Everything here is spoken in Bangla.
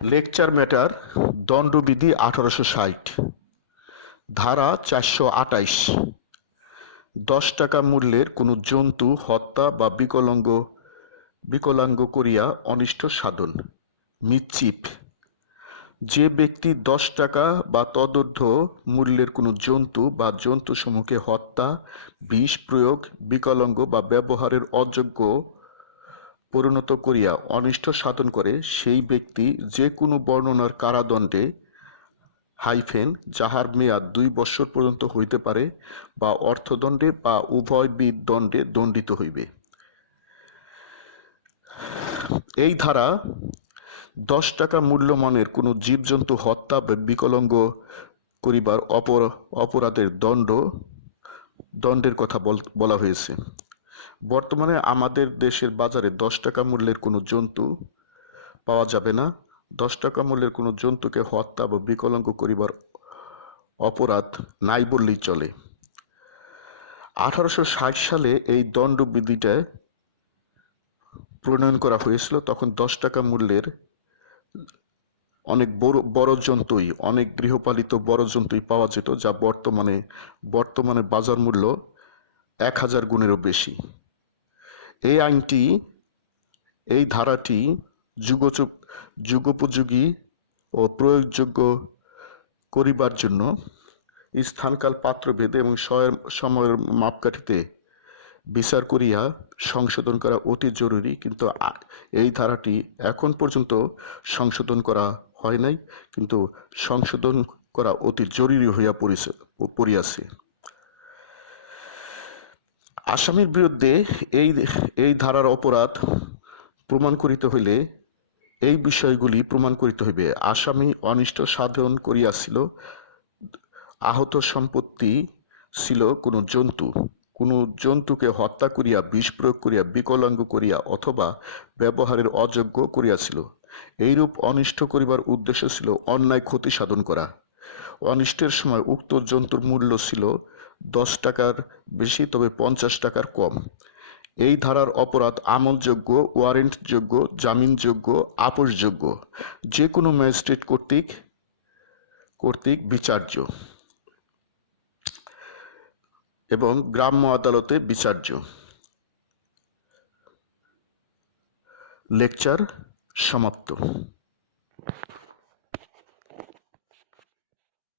লেকচার ম্যাটার দণ্ডবিধি আঠারোশো ষাট। ধারা চারশো আটাইশ দশ টাকা মূল্যের কোনো জন্তু, হত্যা বা বিকলাঙ্গ বিকলাঙ্গ করিয়া অনিষ্ট সাধন। মিচ্ছিপ যে ব্যক্তি দশ টাকা বা তদর্ধ মূল্যের কোনো জন্তু বা জন্তুসমূহকে হত্যা, বিষ প্রয়োগ, বিকলাঙ্গ বা ব্যবহারের অযোগ্য পরিণত করিয়া অনিষ্ট সাধন করে সেই ব্যক্তি যে কোনো বর্ণনার কারাদণ্ডে হাইফেন, যাহার মেয়াদ দুই বৎসর পর্যন্ত হইতে পারে বা অর্থদণ্ডে বা উভয়বিধ দণ্ডে দণ্ডিত হইবে। এই ধারা দশ টাকা মূল্যমানের কোনো জীবজন্তু হত্যা বা বিকলাঙ্গ করিবার অপর অপরাধের দণ্ড দণ্ডের কথা বল- বলা হয়েছে। বর্তমানে আমাদের দেশের বাজারে দশ টাকা মূল্যের কোনো জন্তু পাওয়া যাবে না। দশ টাকা মূল্যের কোনো জন্তুকে হত্যা বা বিকলাঙ্গ করিবার অপরাধ নাই বললেই চলে। আঠারোশো ষাট সালে এই দণ্ডবিধিটা প্রণয়ন করা হয়েছিল, তখন দশ টাকা মূল্যের অনেক বড় বড় জন্তুই, অনেক গৃহপালিত বড় জন্তুই পাওয়া যেত, যা বর্তমানে বর্তমানে বাজার মূল্য এক হাজার গুণেরও বেশি। এই আইনটি, এই ধারাটি যুগোচ- যুগোপযোগী ও প্রয়োগযোগ্য করিবার জন্য স্থানকাল পাত্রভেদে এবং সময়ের মাপকাঠিতে বিচার করিয়া সংশোধন করা অতি জরুরি। কিন্তু এই ধারাটি এখন পর্যন্ত সংশোধন করা হয় নাই। কিন্তু সংশোধন করা অতি জরুরি হইয়া পড়িছে, পড়িয়াছে। আসামির বিরুদ্ধে এই এই ধারার অপরাধ প্রমাণ করিতে হইলে এই বিষয়গুলি প্রমাণ করিতে হইবে। আসামি অনিষ্ট সাধন করিয়াছিল, আহত সম্পত্তি ছিল কোনো জন্তু। কোনো জন্তুকে হত্যা করিয়া, বিষ প্রয়োগ করিয়া, বিকলাঙ্গ করিয়া অথবা ব্যবহারের অযোগ্য করিয়াছিল। এইরূপ অনিষ্ট করিবার উদ্দেশ্য ছিল অন্যায় ক্ষতি সাধন করা। অনিষ্টের সময় উক্ত জন্তুর মূল্য ছিল দশ টাকার বেশি, তবে পঞ্চাশ টাকার কম। এই ধারার অপরাধ আমলযোগ্য, ওয়ারেন্টযোগ্য, জামিনযোগ্য, আপোষযোগ্য যে কোনো ম্যাজিস্ট্রেট কর্তৃক কর্তৃক বিচার্য এবং গ্রাম্য আদালতে বিচার্য। লেকচার সমাপ্ত।